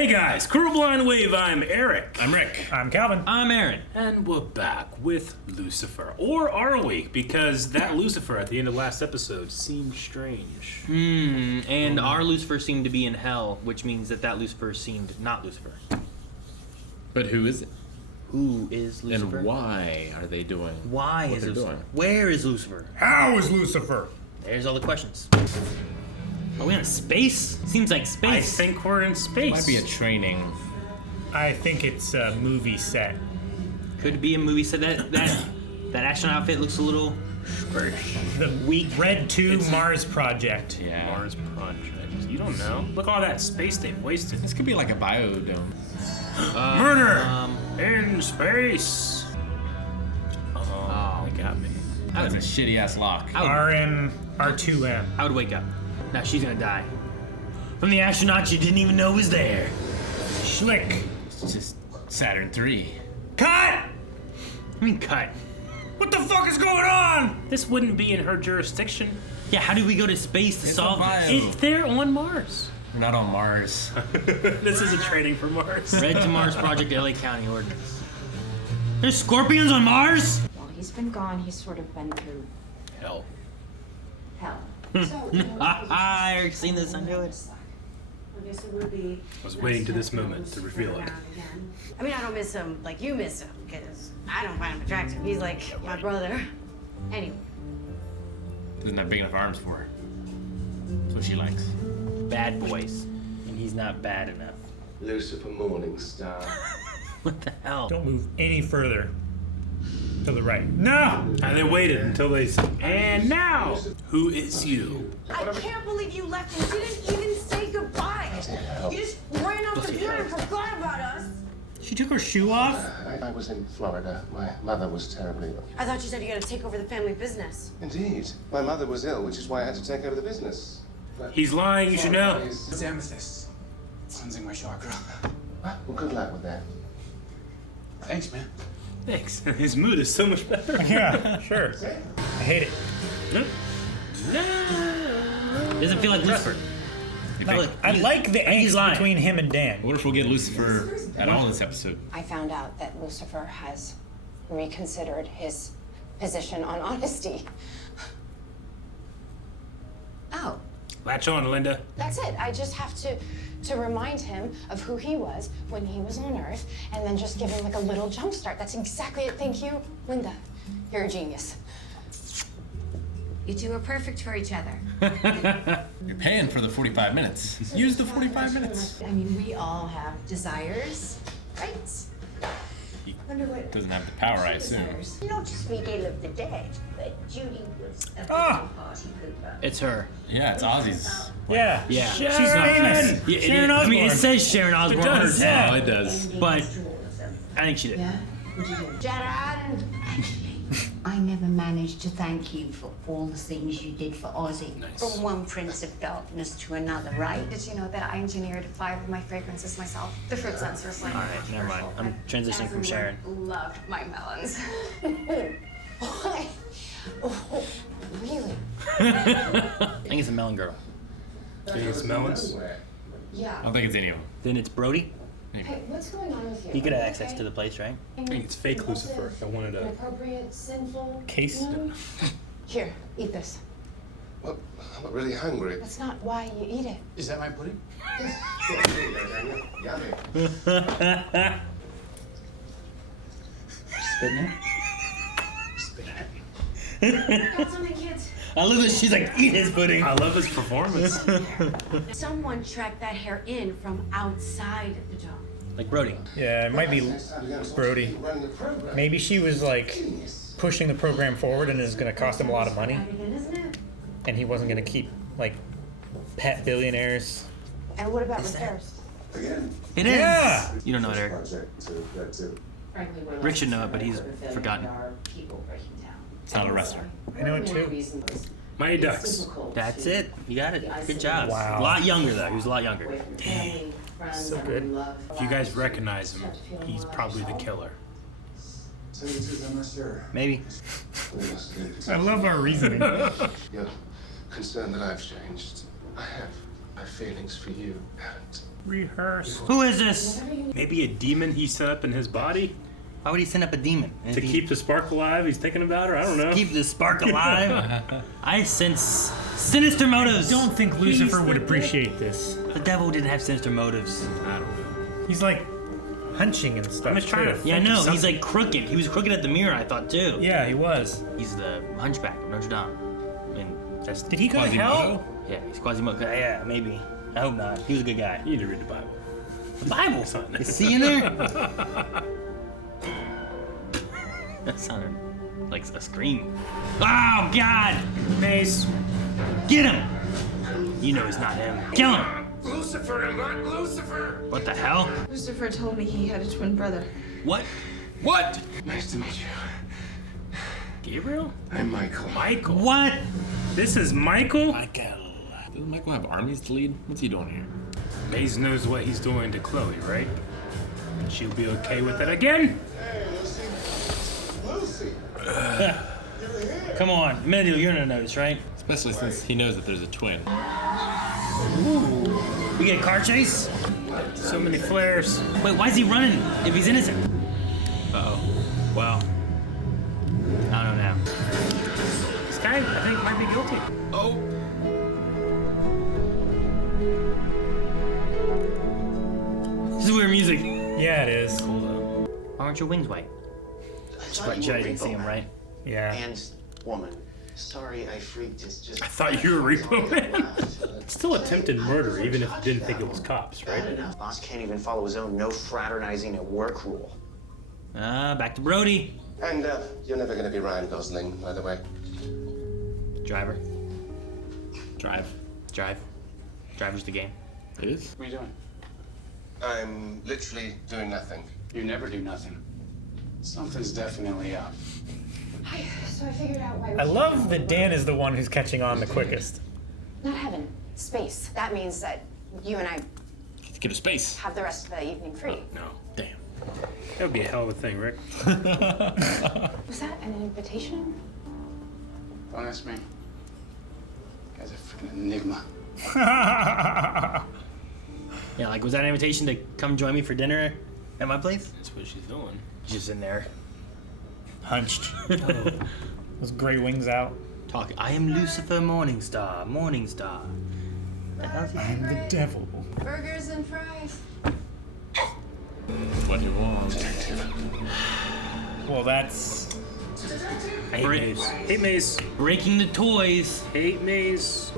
Hey guys, Cruel Blind Wave, I'm Eric. I'm Rick. I'm Calvin. I'm Aaron. And we're back with Lucifer. Or are we? Because that Lucifer at the end of last episode seemed strange. And our Lucifer seemed to be in hell, which means that Lucifer seemed not Lucifer. But who is it? Who is Lucifer? And why are they doing Why what is they're Lucifer? doing? Where is Lucifer? How is Lucifer? There's all the questions. Are we on space? Seems like I space. think we're in space. Might be a training. I think it's a movie set. Could be a movie. So that astronaut outfit looks a little The weak. Red 2 It's- Mars Project. Yeah. Mars Project. You don't know. Look at all that space they've wasted. This could be like a biodome. Murder in space. Oh, they got me. That's a shitty ass lock. RM, R2M. I would wake up. Now she's gonna die. From the astronaut you didn't even know was there. Schlick. It's just Saturn 3. Cut! I mean, cut. What the fuck is going on? This wouldn't be in her jurisdiction. Yeah, how did we go to space to It's solve a bio. this? It's there on Mars. We're not on Mars. This is a training for Mars. Red to Mars Project, LA County Ordinance. There's scorpions on Mars? While he's been gone, he's sort of been through Hell. hell. I've seen this, I knew it. I was waiting to this moment to reveal it. I mean, I don't miss him like you miss him, because I don't find him attractive. He's like my brother. Anyway. Doesn't have big enough arms for her. That's what she likes. Bad boys. And he's not bad enough. Lucifer Morningstar. What the hell? Don't move any further to the right. No! And they waited until they said, and now, who is you? I can't believe you left and didn't even say goodbye. You just ran off the pier and forgot about us. She took her shoe off? I was in Florida. My mother was terribly ill. I thought you said you got to take over the family business. Indeed. My mother was ill, which is why I had to take over the business. But He's lying, you should know. It's amethyst. Cleansing my chakra. Well, good luck with that. Thanks, man. Thanks. His mood is so much better. Yeah, sure. I hate it. Doesn't feel like Lucifer. I like the he's angst lying. between him and Dan. What if we'll get Lucifer at all in this episode? I found out that Lucifer has reconsidered his position on honesty. Oh. Latch on, Linda. That's it. I just have to remind him of who he was when he was on Earth, and then just give him like a little jump start. That's exactly it. Thank you, Linda. You're a genius. You two are perfect for each other. You're paying for the 45 minutes. Use the 45 minutes. I mean, we all have desires, right? He doesn't have the power, I assume. Not to speak ill of the dead, but Judy was a big Ah! party pooper. It's her. Yeah, it's Ozzy's. Yeah. Yeah. She's famous. Yeah, Sharon I mean, it Osbourne. says Sharon Osbourne on her does. tag. Oh, it does. But I think she did. Jared! I never managed to thank you for all the things you did for Ozzy. Nice. From one prince of darkness to another, right? Did you know that I engineered 5 of my fragrances myself? The fruit sensors, like. All right, never mind. I'm transitioning from Sharon. Loved my melons. Why? Oh, really? I think it's a melon girl. Think it's melons? I Yeah. don't think it's any of them. Then it's Brody. Hey, what's going on with you? He could have access to the place, right? I think it's fake Lucifer. I wanted to. Inappropriate, sinful. Case? No? Here, eat this. Well, I'm not really hungry. That's not why you eat it. Is that my pudding? Sure, here you go, Daniel. Yummy. Spitting it? Spitting it. Got something, kids? I love that she's like, eat his pudding. I love his performance. Someone tracked that hair in from outside the dome. Like Brody. Yeah, it might be Brody. Running the program. Maybe she was like Genius. pushing the program forward and is gonna cost him a lot of money, Again, isn't it? and he wasn't gonna keep like pet billionaires. And what about repairs? Again. It is. Yeah. You don't know it, Eric. Project to Frankly, we're Rick should know it, but he's forgotten. People breaking down. It's not a wrestler. I know it too. Mighty Ducks. That's it. You got it. Good job. Wow. A lot younger, though. He was a lot younger. Dang. So good. If you guys recognize him, he's probably the killer. Tell you the truth, I'm not sure. Maybe. I love our reasoning. You're concerned that I've changed. I have my feelings for you, and Rehearse. Who is this? Maybe a demon he set up in his body Why would he send up a demon? to keep the spark alive. He's thinking about her. I don't know. Keep the spark alive? I sense sinister motives. I don't think Lucifer would appreciate this. The devil didn't have sinister motives. I don't know. He's like hunching and stuff. I'm just trying too. to Yeah, I think of know. He's something. like crooked. He was crooked at the mirror, I thought, too. Yeah, he was. He's the hunchback of Notre Dame. I mean, that's Did he go to hell? Yeah, he's Quasimodo. Yeah, maybe. I hope not. He was a good guy. You need to read the Bible. The Bible. Son. Is he in there? That sounded like a scream. Oh, God! Mace. Get him! You know it's not him. Kill him! Lucifer, I'm not Lucifer! What the hell? Lucifer told me he had a twin brother. What? What? Nice to meet you. Gabriel? I'm Michael. Michael. What? This is Michael? Doesn't Michael have armies to lead? What's he doing here? Maze knows what he's doing to Chloe, right? She'll be okay with it again? Hey, Lucy. Lucy! Come on. Immediately, you're gonna notice, right? Especially since he knows that there's a twin. We get a car chase? So many flares. Wait, why is he running if he's innocent? Uh-oh. Well. I don't know now. This guy, I think, might be guilty. Oh! This is weird music. Yeah, it is. Why aren't your wings white? Just like Jay didn't see him, right? Yeah. And woman. Sorry, I freaked. It's just. I thought you were Repo Man. It's still attempted murder, even if you didn't think it was cops, right? Boss can't even follow his own no fraternizing at work rule. Back to Brody. And you're never going to be Ryan Gosling, by the way. Driver. Drive. Driver's the game. It is? What are you doing? I'm literally doing nothing. You never do nothing. Something's definitely up. Hi. So I figured out why. I love that Dan is the one who's catching on the quickest. Not heaven, space. That means that you and I Let's get a space. have the rest of the evening free. No. Damn. That would be a hell of a thing, Rick. Was that an invitation? Don't ask me. Guy's a freaking enigma. Yeah, like, was that an invitation to come join me for dinner at my place? That's what she's doing. Just in there. Hunched. Those gray wings out. Talking. I am Lucifer Morningstar. Morningstar. The hell's he I'm the devil. Burgers and fries. What he wants. Well, that's... I hate Maze. Hate Maze. breaking the toys? Hate Maze.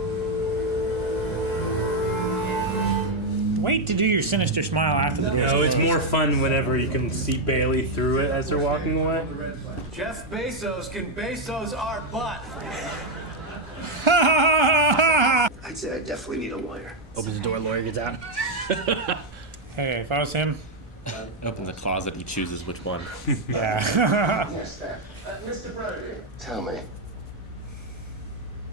Wait to do your sinister smile after the door. No, it's more fun whenever you can see Bailey through it as they're walking away. Jeff Bezos can Bezos our butt. I'd say I definitely need a lawyer. Opens the door, lawyer gets out. Hey, if I was him... Opens the closet, he chooses which one. Yeah. Yes, sir. Mr. Brody. Tell me,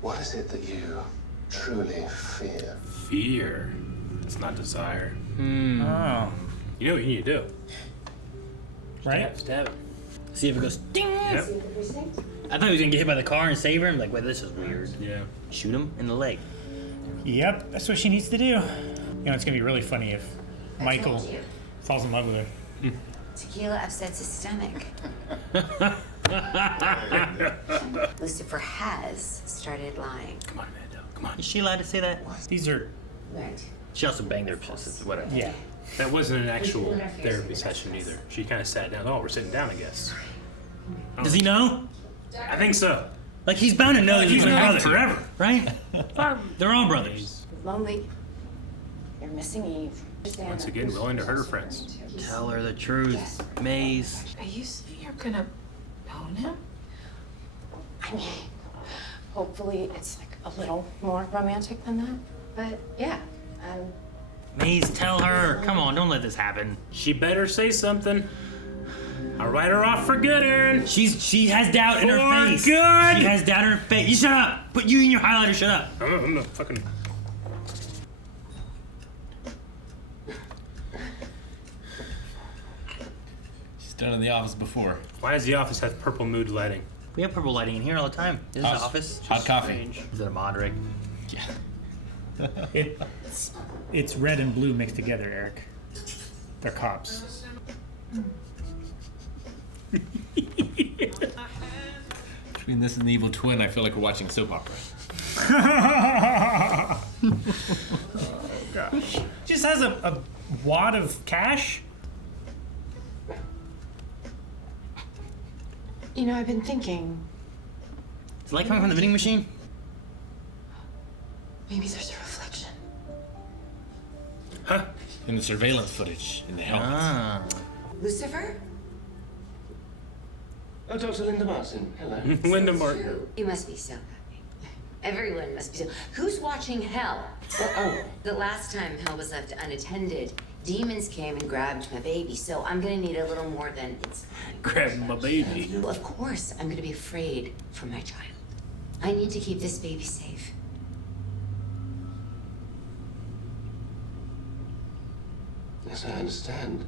what is it that you truly fear? Fear. It's not desire. Oh. You know what you need to do. Right? Stab it. See if it goes ding. Yep. I thought he was gonna get hit by the car and save her. I'm like, wait, this is weird. Yeah. Shoot him in the leg. Yep, that's what she needs to do. You know, it's gonna be really funny if Michael falls in love with her. Tequila upsets his stomach. Lucifer has started lying. Come on, Amanda. Come on. Is she allowed to say that? These are... Right. She also banged their sisters, whatever. Yeah. That wasn't an actual therapy session either. She kind of sat down. Oh, we're sitting down, I guess. Does he know? I think so. Like, he's bound to know that he's He's my been brother forever. right? They're all brothers. Lonely. You're missing Eve. Once again, willing to hurt her friends. Tell her the truth, Maze. Are you saying you're gonna bone him? I mean, hopefully it's like a little more romantic than that. But yeah, Maze, tell her. Come on, don't let this happen. She better say something. I'll write her off for good, Aaron. She has doubt in her For face. good. She has doubt in her face. You shut up. Put you in your highlighter. Shut up. I'm not fucking. She's done it in the office before. Why does the office have purple mood lighting? We have purple lighting in here all the time. This is the Hot- office. Hot coffee. Strange. Is it a mod rig? Yeah. It's It's red and blue mixed together, Eric. They're cops. Between this and the Evil Twin, I feel like we're watching a soap opera. Oh, gosh. Just has a wad of cash? You know, I've been thinking, Is the light coming from the vending machine? maybe there's a reflection. Huh? In the surveillance footage in the helmet. Ah. Lucifer? Oh, Dr. Linda Martin. Hello. Linda Martin. You must be so happy. Everyone must be so. Who's watching Hell? Oh. The last time Hell was left unattended, demons came and grabbed my baby, so I'm gonna need a little more than it's. Grab my baby. Well, of course, I'm gonna be afraid for my child. I need to keep this baby safe. Yes, I understand.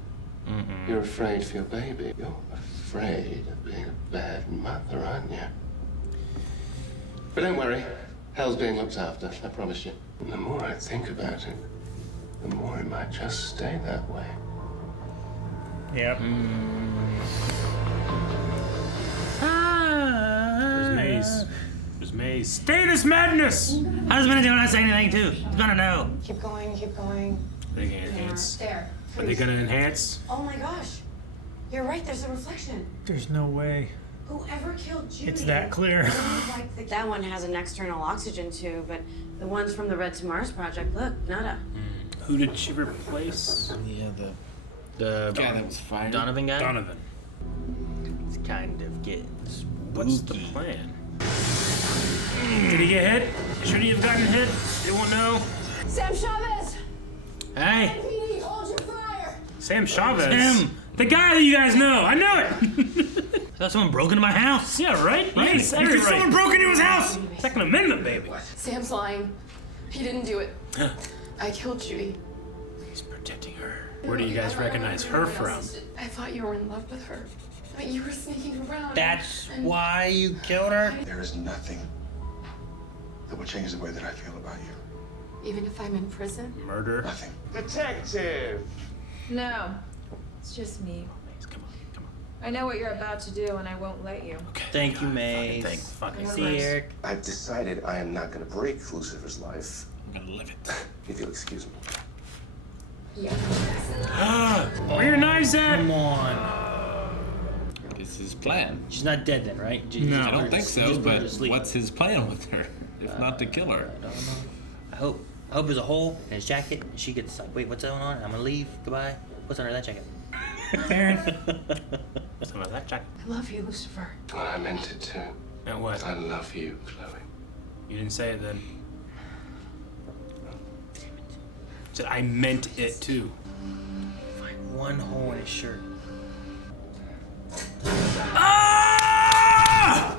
You're afraid for your baby. You're afraid of being a bad mother, aren't you? But don't worry. Hell's being looked after, I promise you. And the more I think about it, the more it might just stay that way. Yep. There's Maze. There's Maze. Stay this madness! How's Minnie doing? I say anything too. He's gonna know. Keep going, keep going. Are they gonna enhance? There. Are they gonna enhance? Oh my gosh. You're right, there's a reflection. There's no way. Whoever killed Judy. It's that clear. That one has an external oxygen tube, but the ones from the Red to Mars project, look, nada. Who did she replace? Yeah, the guy that was fired. Donovan guy. Donovan. It's kind of getting What's the plan? Did he get hit? Should he have gotten hit? They won't know. Sam Chavez! Hey, NPD, hold your fire! Sam Chavez. Him. The guy that you guys know. I know it. I thought someone broke into my house. Yeah, right? Right. Yes, every right. Someone broke into his house! Second Amendment, baby. Sam's lying. He didn't do it. I killed Judy. He's protecting her. Where do you guys recognize her from? I thought you were in love with her. But you were sneaking around. That's why you killed her? There is nothing that will change the way that I feel about you. Even if I'm in prison? Murder. Nothing. Detective! No. It's just me. Come on, come on. I know what you're about to do, and I won't let you. Okay. Thank you, Maze. Fucking See you, Eric. I've decided I am not going to break Lucifer's life. I'm gonna live it. If you'll excuse me. Yeah. Where your knives at? Come on. It's his plan. She's not dead then, right? No. I don't think so, Just put her to but sleep. what's his plan with her? If not to kill her. I don't know. I hope there's a hole in his jacket and she gets like, wait, what's going on? I'm gonna leave. Goodbye. What's under that jacket? Aaron. Some of that jacket. I love you, Lucifer. Well, I meant it too. And what? I love you, Chloe. You didn't say it then. Said I meant it too. Find one hole in his shirt. Ah!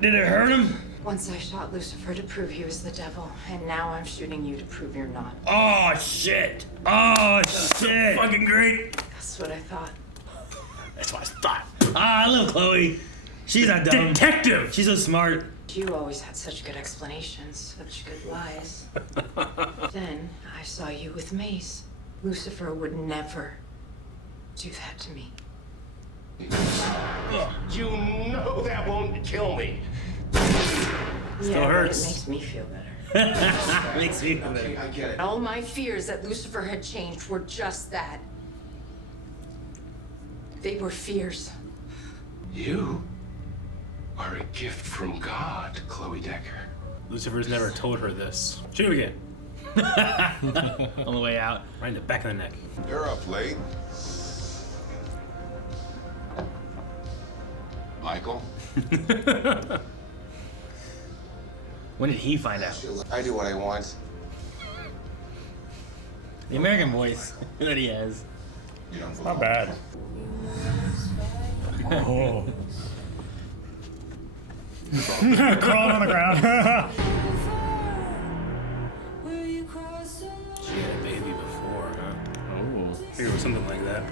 Did it hurt him? Once I shot Lucifer to prove he was the devil, and now I'm shooting you to prove you're not. Oh shit! Oh shit! Fucking great. That's what I thought. That's what I thought. Ah, I love Chloe. She's not dumb. Detective. She's so smart. You always had such good explanations, such good lies. Then I saw you with Mace. Lucifer would never do that to me. You know that won't kill me. Yeah, hurts. but it makes me feel better. Makes me feel better. I get it. All my fears that Lucifer had changed were just that. They were fears. You are a gift from God, Chloe Decker. Lucifer's never told her this. Shoot him again. On the way out. Right in the back of the neck. You're up late. Michael? When did he find out? I do what I want. The American voice that he has. You don't Not bad. Oh. Crawling on the ground. She had a baby before, huh? Oh. It was something like that.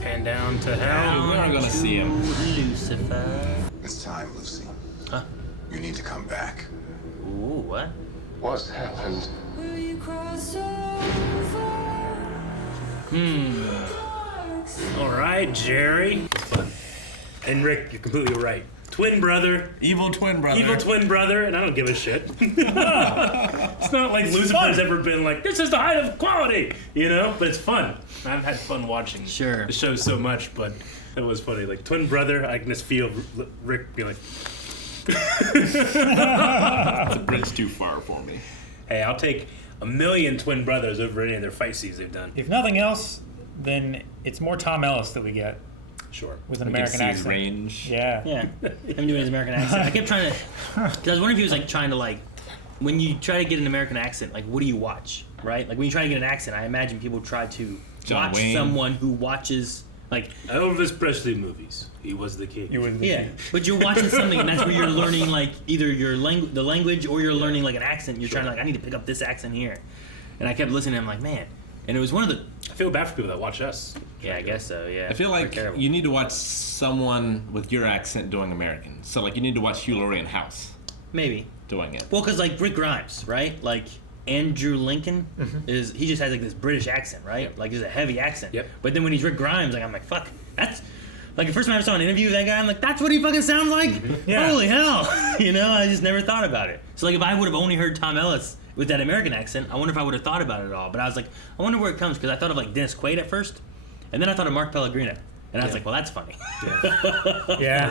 Pan down to hell. We're not gonna see him. Lucifer. It's time, Lucy. Huh? You need to come back. Ooh, what? What's happened? All right, Jerry. It's fun. And Rick, you're completely right. Twin brother. Evil twin brother. Evil twin brother, and I don't give a shit. It's not like Lucifer's ever been like, this is the height of quality, you know? But it's fun. I've had fun watching the show so much, but it was funny. Like, twin brother, I can just feel Rick be like... It's a bridge too far for me. Hey, I'll take 1,000,000 twin brothers over any of their fight scenes they've done. If nothing else, then it's more Tom Ellis that we get. Sure. With an We American can see his accent. range. Yeah. Yeah, him doing his American accent. I kept trying to, because I was wondering if he was like trying to like, when you try to get an American accent, like what do you watch, right? Like when you try to get an accent, I imagine people try to John watch Wayne. someone who watches like Elvis Presley movies. He was the king. But you're watching something, and that's where you're learning like either your the language, or you're learning like an accent. You're trying to like, I need to pick up this accent here, and I kept listening to him like, man. And it was one of the. I feel bad for people that watch us. Yeah, I guess so. Yeah. I feel like you need to watch someone with your accent doing American. So like you need to watch Hugh Laurie in House. Maybe. Doing it. Well, because like Rick Grimes, right? Like Andrew Lincoln he just has like this British accent, right? Yep. Like just a heavy accent. Yep. But then when he's Rick Grimes, like I'm like, fuck, that's like the first time I saw an interview with that guy, I'm like, that's what he fucking sounds like? Yeah. Holy hell. You know, I just never thought about it. So like if I would have only heard Tom Ellis with that American accent, I wonder if I would have thought about it at all. But I was like, I wonder where it comes, because I thought of like Dennis Quaid at first, and then I thought of Mark Pellegrino. And I was like, well, that's funny. Yeah.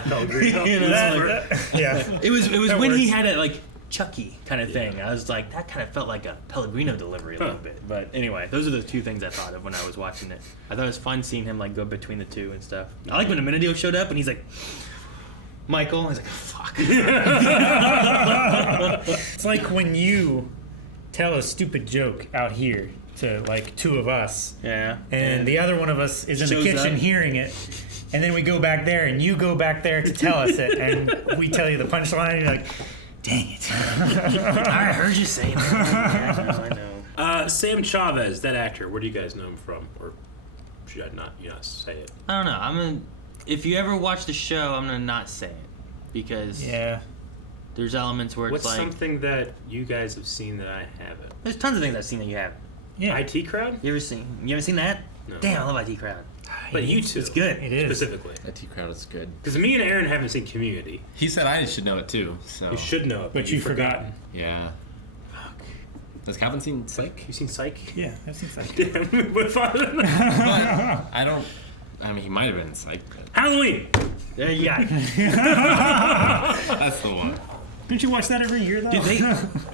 You know, Yeah. It was That when he works. had a like Chucky kind of thing. I was like, that kind of felt like a Pellegrino delivery a little bit. But anyway, those are the two things I thought of when I was watching it. I thought it was fun seeing him like go between the two and stuff. I like when Amenadio showed up and he's like, Michael. I was like, fuck. It's like when you tell a stupid joke out here to like two of us. Yeah. And the other one of us is in the Shows kitchen up. hearing it. And then we go back there and you go back there to tell us it. And we tell you the punchline and you're like, dang it. I heard you say that. I know. Sam Chavez, that actor, where do you guys know him from? Or should I not say it? I don't know. If you ever watch the show, I'm gonna not say it because there's elements where What's it's like something that you guys have seen that I haven't? there's tons of things I've seen that you haven't. Yeah. IT Crowd? You haven't seen that? No. Damn, I love IT Crowd. But you two. It's good. It is. Specifically. IT Crowd is good. Because me and Aaron haven't seen Community. He said I should know it too. So You should know it, But you've forgotten. Yeah. Has Calvin seen Psych? You seen Psych? Yeah, I've seen Psych. Damn, we're fine. I don't. I mean, he might have been in Psych. But Halloween! There you got it. that's the one. Don't you watch that every year though? Dude,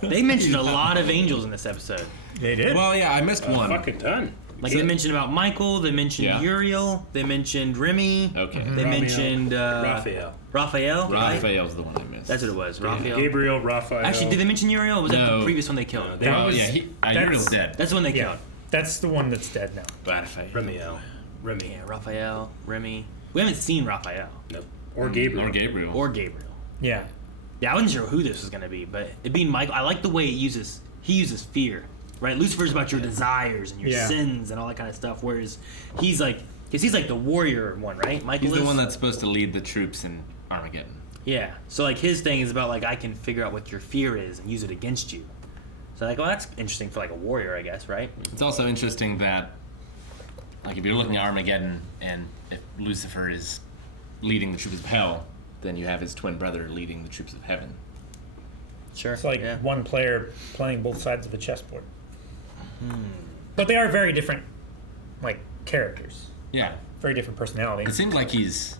they mentioned a lot of angels in this episode. They did? Well, yeah, I missed one. Fucking done. Like they mentioned about Michael, they mentioned Uriel, they mentioned Remy. Okay. They mentioned Raphael. Raphael, right? Raphael's the one I missed. That's what it was. Raphael. Gabriel, Raphael. Actually, did they mention Uriel? Or was that No. the previous one they killed? That was- Uriel's dead. That's the one they Yeah. killed. That's the one that's dead now. Raphael. Remy. Yeah, Raphael, Remy. We haven't seen Raphael. Nope. Or Gabriel. Or Gabriel. Yeah. Yeah, I wasn't sure who this was gonna be, but it being Michael, I like the way he uses fear. Right? Lucifer's about your desires and your sins and all that kind of stuff, whereas he's like the warrior one, right? Michael He's the is? one that's supposed to lead the troops in Armageddon. Yeah. So like his thing is about like I can figure out what your fear is and use it against you. So like, well, that's interesting for like a warrior, I guess, right? It's also interesting that, like, if you're looking at Armageddon and if Lucifer is leading the troops of hell, then you have his twin brother leading the troops of heaven. Sure. It's like one player playing both sides of the chessboard. But they are very different, like, characters. Yeah. Very different personalities. It seems like he's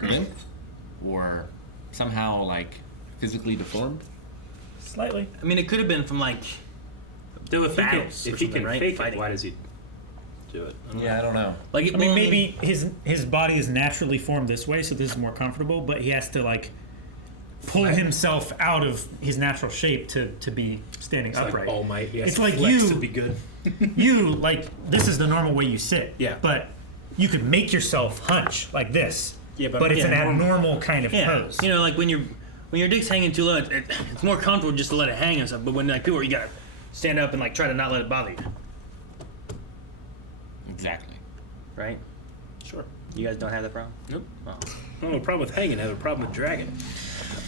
limp or somehow, like, physically deformed. Slightly. I mean, it could have been from like battles. If he can fake it, why does he do it? I don't know. Like, I mean, maybe his body is naturally formed this way, so this is more comfortable. But he has to like pull himself out of his natural shape to be standing upright. Like All Might. He has It's to like flex you to be good. You like this is the normal way you sit. Yeah. But you could make yourself hunch like this. Yeah, but it's an abnormal kind of pose. You know, like when your dick's hanging too low, it's more comfortable just to let it hang and stuff. But when like people, you gotta stand up and like try to not let it bother you. Exactly. Right? Sure. You guys don't have that problem? Nope. Oh. I don't have a problem with hanging. I have a problem with dragging.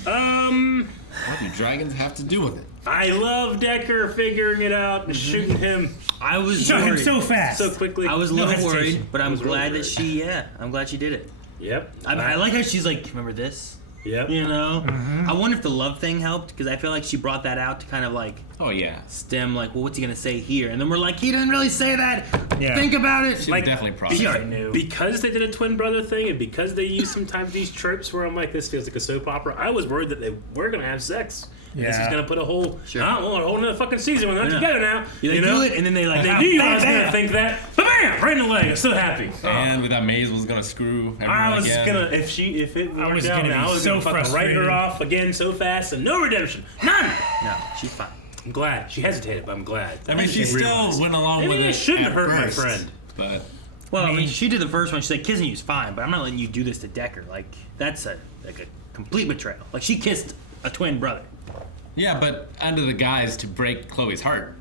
What do dragons have to do with it? I love Decker figuring it out and shooting him. I was Shot him worried. so fast. So quickly. I was a No little worried, hesitation. but I'm was really glad that worried. I'm glad she did it. Yep. I like how she's like, remember this? Yep. You know? I wonder if the love thing helped, because I feel like she brought that out to kind of like Oh yeah, stem, like, well, what's he gonna say here? And then we're like, he didn't really say that. Yeah. Think about it. she Like, definitely processed. She it. already knew. Because they did a twin brother thing and because they use sometimes these tropes where I'm like, this feels like a soap opera, I was worried that they were going to have sex. And this Yeah. was going to put a whole, Sure. a whole another fucking season when they're Yeah. together now. They do it, and then they like, They ah, knew I bam, was going to bam. think that. But bam! Right in the leg. I'm so happy. And we thought Maze was gonna screw everyone I was again. gonna, if it I was worked out, gonna I be was so gonna fucking write her frustrated. off again so fast and no redemption. None! No, she's fine. I'm glad. She hesitated, but I'm glad. I mean, she still realized. went along Maybe with I it. shouldn't at hurt my first, friend. But Well, I mean, she did the first one. She said kissing you is fine, but I'm not letting you do this to Decker. Like, that's a complete betrayal. Like, she kissed a twin brother. yeah, but under the guise to break Chloe's heart.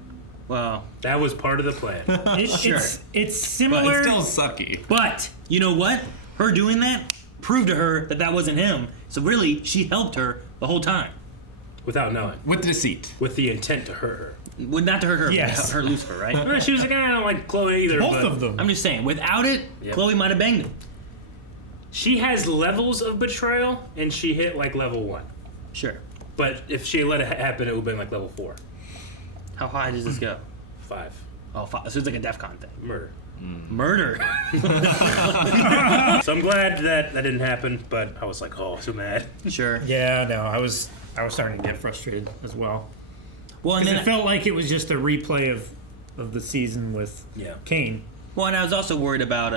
Well, That was part of the plan. Sure. It's But similar. it's still sucky. but you know what? Her doing that proved to her that that wasn't him. So really, she helped her the whole time. Without knowing. With deceit. With the intent to hurt her. Well, not to hurt her, Yes. her Lucifer, right? She was like, I don't like Chloe either. Both but of them. I'm just saying, without it, Yep. Chloe might have banged him. She has levels of betrayal, and she hit like level 1. Sure. But if she let it happen, it would have been like level 4, How high does this go? 5. Oh, 5. So it's like a DEFCON thing. Murder. Murder. So I'm glad that didn't happen, but I was like, oh, so mad. Sure. Yeah, no, I was starting to get frustrated as well. Well, and Because then it felt like it was just a replay of the season with Yeah. Kane. Well, and I was also worried about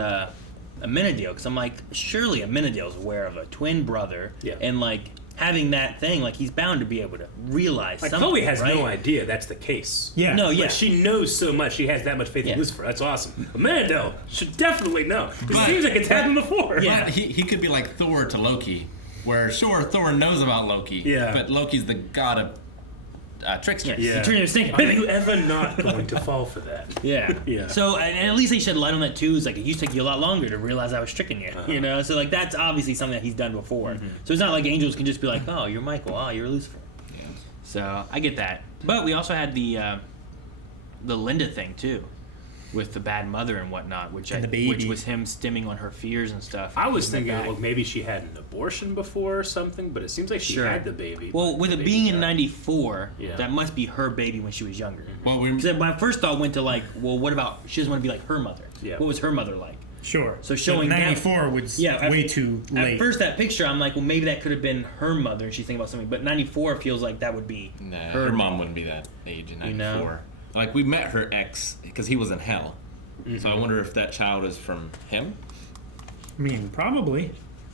Amenadiel, because I'm like, surely Amenadiel's aware of a twin brother, Yeah. and like having that thing, like he's bound to be able to realize Like, something. Chloe has right? no idea that's the case. Yeah. No, But yeah. she knows so much. She has that much faith Yeah. in Lucifer. That's awesome. Amanda should definitely know. It But- seems like it's happened before. Yeah. But he could be like Thor to Loki, where sure Thor knows about Loki, Yeah. but Loki's the god of tricksters. Yeah. You turn your thinking, Are you ever not going to fall for that? Yeah. Yeah. So, and at least they shed light on that too. It's like, it used to take you a lot longer to realize I was tricking you. You know? So, like, that's obviously something that he's done before. So, it's not like angels can just be like, oh, you're Michael. Oh, you're Lucifer. Yeah. So, I get that. But we also had the Linda thing too, with the bad mother and whatnot, which And the baby. which was him stemming on her fears and stuff. I was Pushing thinking, it back. well, maybe she had an abortion before or something, but it seems like she Sure. had the baby. Well, with The it baby being in died. '94, Yeah. that must be her baby when she was younger. Well, we Because my first thought went to like, well, what about she doesn't want to be like her mother? Yeah. What was her mother like? Sure. So showing that- 94 was Yeah, way too late. At first, that picture, I'm like, well, maybe that could have been her mother, and she's thinking about something. But '94 feels like that would be Nah, her her mom wouldn't be that age in You '94. know? Like we met her ex because he was in hell. So I wonder if that child is from him. I mean, probably.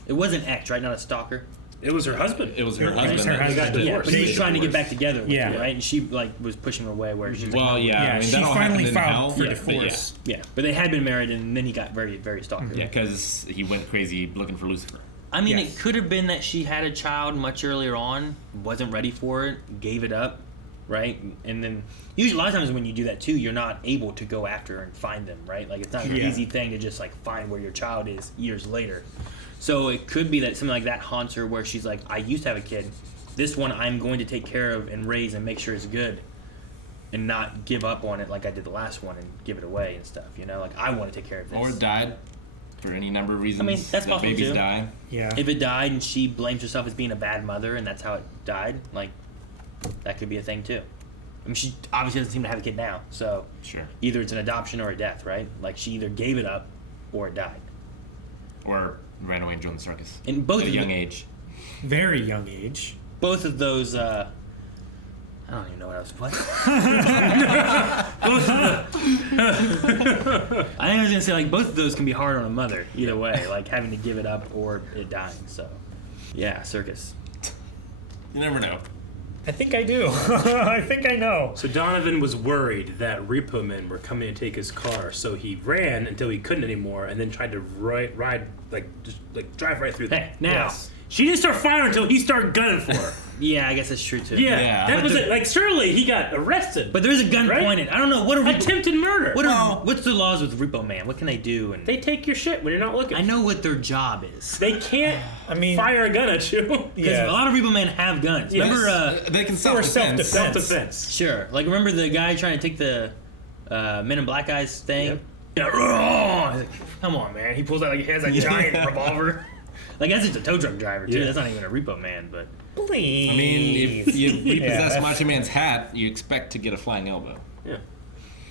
It wasn't X, right? Not a stalker. It was her husband. It was her It was husband. her that husband. got Yeah, divorced. But he was They trying to get divorced. back together with Yeah. her, right? And she like was pushing her away, where she's like, Well, yeah, Yeah, I mean, she that all finally happened in filed hell. for Yeah, but divorce. yeah. But they had been married, and then he got very, very stalker. Yeah, because he went crazy looking for Lucifer. I mean, Yes. it could have been that she had a child much earlier on, wasn't ready for it, gave it up, right? And then usually a lot of times when you do that too, you're not able to go after and find them, right? Like it's not an Yeah. easy thing to just like find where your child is years later. So it could be that something like that haunts her, where she's like, I used to have a kid. This one I'm going to take care of and raise and make sure it's good, and not give up on it like I did the last one and give it away and stuff. You know, like I want to take care of this. Or died for any number of reasons. I mean, that's that possible, babies too. die. Yeah. If it died and she blames herself as being a bad mother and that's how it died, like, that could be a thing too. I mean, she obviously doesn't seem to have a kid now, so Sure. either it's an adoption or a death, right? Like, she either gave it up or it died. Or ran away and joined the circus. And both at a of young them- age. Very young age. Both of those, I don't even know what I was. What? I think I was gonna say like both of those can be hard on a mother either way, like having to give it up or it dying. So, yeah, circus. You never know. I think I do. I think I know. So Donovan was worried that repo men were coming to take his car, so he ran until he couldn't anymore, and then tried to ride like just like drive right through them. Hey, now. She didn't start firing until he started gunning for her. Yeah, I guess that's true too. Yeah, that was it. Like, surely he got arrested. But there is a gun pointed. I don't know what attempted murder. What's the laws with Repo Man? What can they do? And they take your shit when you're not looking. I know what their job is. They can't. fire a gun at you. Because a lot of Repo Men have guns. Yes. Remember, they can self-defense. Sure. Like remember the guy trying to take the Men in Black guys thing. Yep. Yeah, he's like, come on, man. He pulls out like he has a giant revolver. Like that's just a tow truck driver too. Yeah. That's not even a Repo Man, but. Please. I mean, if you repossess Macho Man's hat, you expect to get a flying elbow. Yeah.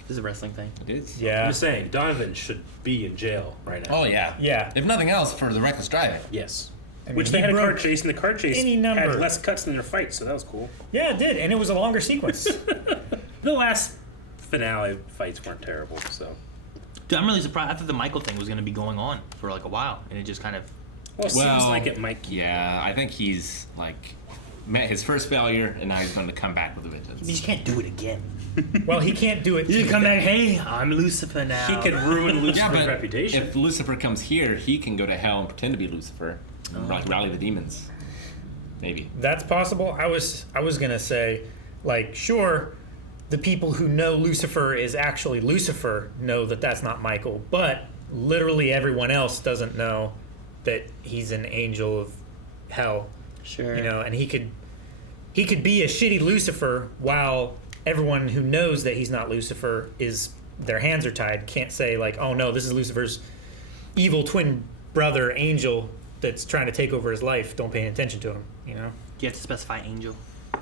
This is a wrestling thing. It is. Yeah. I'm just saying, Donovan should be in jail right now. Oh, yeah. Yeah. If nothing else, for the reckless driving. Yes. I mean, Which they had a car chase, and the car chase any number. had less cuts than their fight, so that was cool. Yeah, it did, and it was a longer sequence. The last finale fights weren't terrible, so. Dude, I'm really surprised. I thought the Michael thing was going to be going on for like a while, and it just kind of. Well, it seems like it might. Yeah, I think he's like met his first failure, and now he's going to come back with a vengeance. You just can't do it again. Well, he can't do it. You come back, hey, I'm Lucifer now. He could ruin Lucifer's reputation. If Lucifer comes here, he can go to hell and pretend to be Lucifer, and like rally the demons. Maybe. That's possible. I was gonna say, like, sure, the people who know Lucifer is actually Lucifer know that that's not Michael, but literally everyone else doesn't know that he's an angel of hell. Sure. You know, and he could be a shitty Lucifer while everyone who knows that he's not Lucifer is their hands are tied, can't say like, oh no, this is Lucifer's evil twin brother angel that's trying to take over his life. Don't pay attention to him, you know? Do you have to specify angel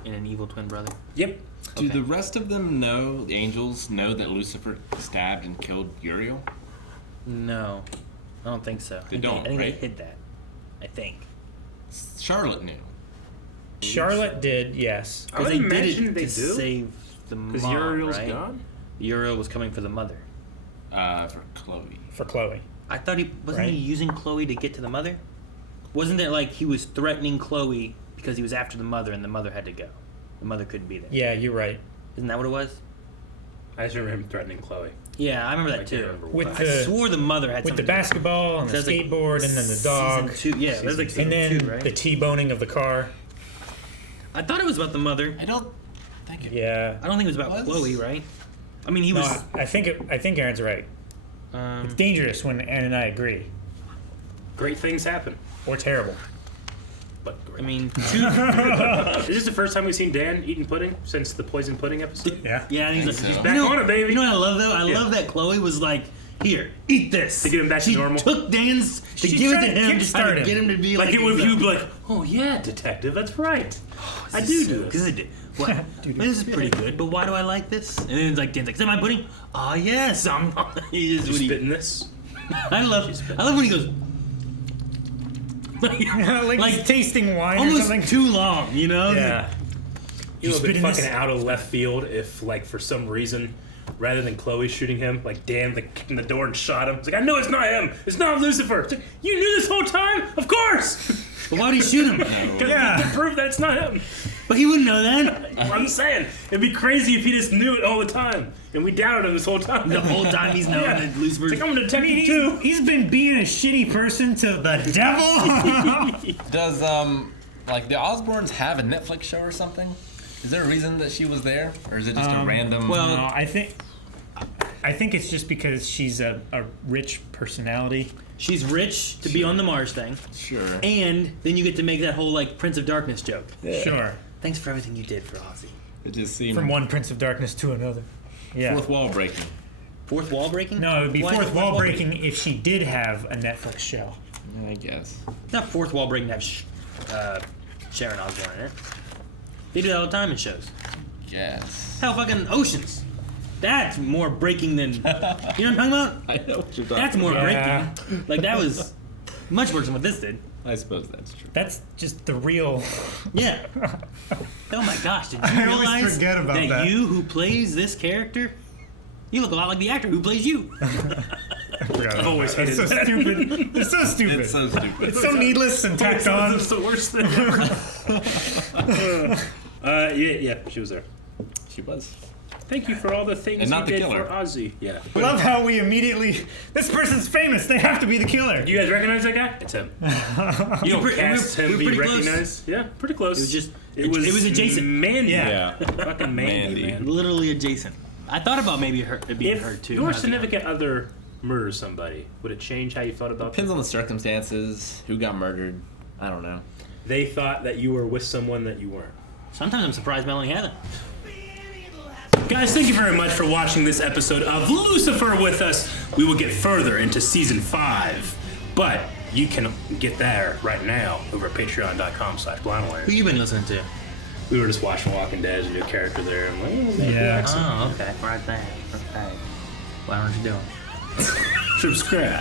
in an evil twin brother? Yep. Do the rest of them know, the angels know that Lucifer stabbed and killed Uriel? No. I don't think so. They don't, I think right? they hid that. I think. Charlotte knew. Charlotte did, yes. I would Because they did imagine it they to do. save the mom, Because Uriel's right? gone? Uriel was coming for the mother. For Chloe. For Chloe. I thought he wasn't Right. he using Chloe to get to the mother? Wasn't it like he was threatening Chloe because he was after the mother and the mother had to go? The mother couldn't be there. Yeah, you're right. Isn't that what it was? I just remember him threatening Chloe. Yeah, I remember I that can't too. remember With why. the- I swore the mother had With the something to do basketball and the That's like skateboard and then the dog. Season 2. Yeah, that's like season And then 2, right? the T-boning of the car. I thought it was about the mother. I don't think it Yeah. I don't think it was about Chloe, right? I mean, he No, was. I think Aaron's right. It's dangerous when Aaron and I agree. Great things happen. Or terrible. But great. I mean, Is this the first time we've seen Dan eating pudding since the poison pudding episode? Yeah. yeah, and he's like, so. you Back know, on it, baby. You know what I love though? I Yeah. love that Chloe was like, "Here, eat this." To get him back to she normal? took Dan's to She give it to tried to him, just trying kickstart to him. get him to be Like it would his you be like, oh yeah, detective, that's right. I do so this. good. What? This is pretty good, but why do I like this? And then it's like Dan's like, "Is that my pudding?" Oh yes, I'm. He is You what he- spitting this? I love when he goes. like he's tasting wine or almost something. too long, you know? Yeah. You know, it'd be spitting fucking this? out of left field if, like, for some reason, rather than Chloe shooting him, like Dan kicked in the door and shot him. It's like, I know it's not him. It's not Lucifer. It's like, you knew this whole time? Of course. But why would he shoot him? Yeah. To prove that it's not him. But he wouldn't know that. I'm saying it'd be crazy if he just knew it all the time, and we doubted him this whole time. The whole time he's known Yeah. that Lucifer's. It's like, I'm a detective too. He's been being a shitty person to the devil. Does like the Osbournes have a Netflix show or something? Is there a reason that she was there, or is it just a random? Well, no, I think it's just because she's a rich personality. She's rich to be on the Mars thing. Sure. And then you get to make that whole like Prince of Darkness joke. Sure. Thanks for everything you did for Ozzy. It just seemed From one Prince of Darkness to another. Yeah. fourth wall breaking. Fourth wall breaking? No, it would be Why is fourth it wall breaking if she did have a Netflix show. I guess. Not fourth wall breaking to have Sharon Osbourne in it. They do that all the time in shows. Yes. Hell, fucking Oceans. That's more breaking than. You know what I'm talking about? I know what you're talking That's more Yeah. breaking. Like that was much worse than what this did. I suppose that's true. That's just the real. Yeah. Oh my gosh! Did you I always realize forget about that. you who plays this character, you look a lot like the actor who plays you? I've always hated It's so that. stupid. It's so stupid. It's so stupid. It's so needless and tacked on. It's the worst thing ever. Yeah, she was there. She was. Thank you for all the things And you not the did killer. for Ozzy. Yeah. I love how we immediately. This person's famous. They have to be the killer. You guys recognize that guy? It's him. You don't cast him. we're Be pretty close. recognized. Yeah, pretty close. It was just. It was adjacent. Mandy. Yeah. Fucking Mandy, man. Literally adjacent. I thought about maybe it being her If too. your significant other murders somebody, would it change how you thought about Depends them? on the circumstances, who got murdered. I don't know. They thought that you were with someone that you weren't. Sometimes I'm surprised Melanie hasn't. Guys, thank you very much for watching this episode of Lucifer with us. We will get further into season 5, but you can get there right now over at patreon.com/blindwire. Who you been listening to? We were just watching Walking Dead. There's a new character there. I'm like, oh, maybe Yeah. like some- Oh, okay. Right there. Okay. Why aren't you doing? Subscribe.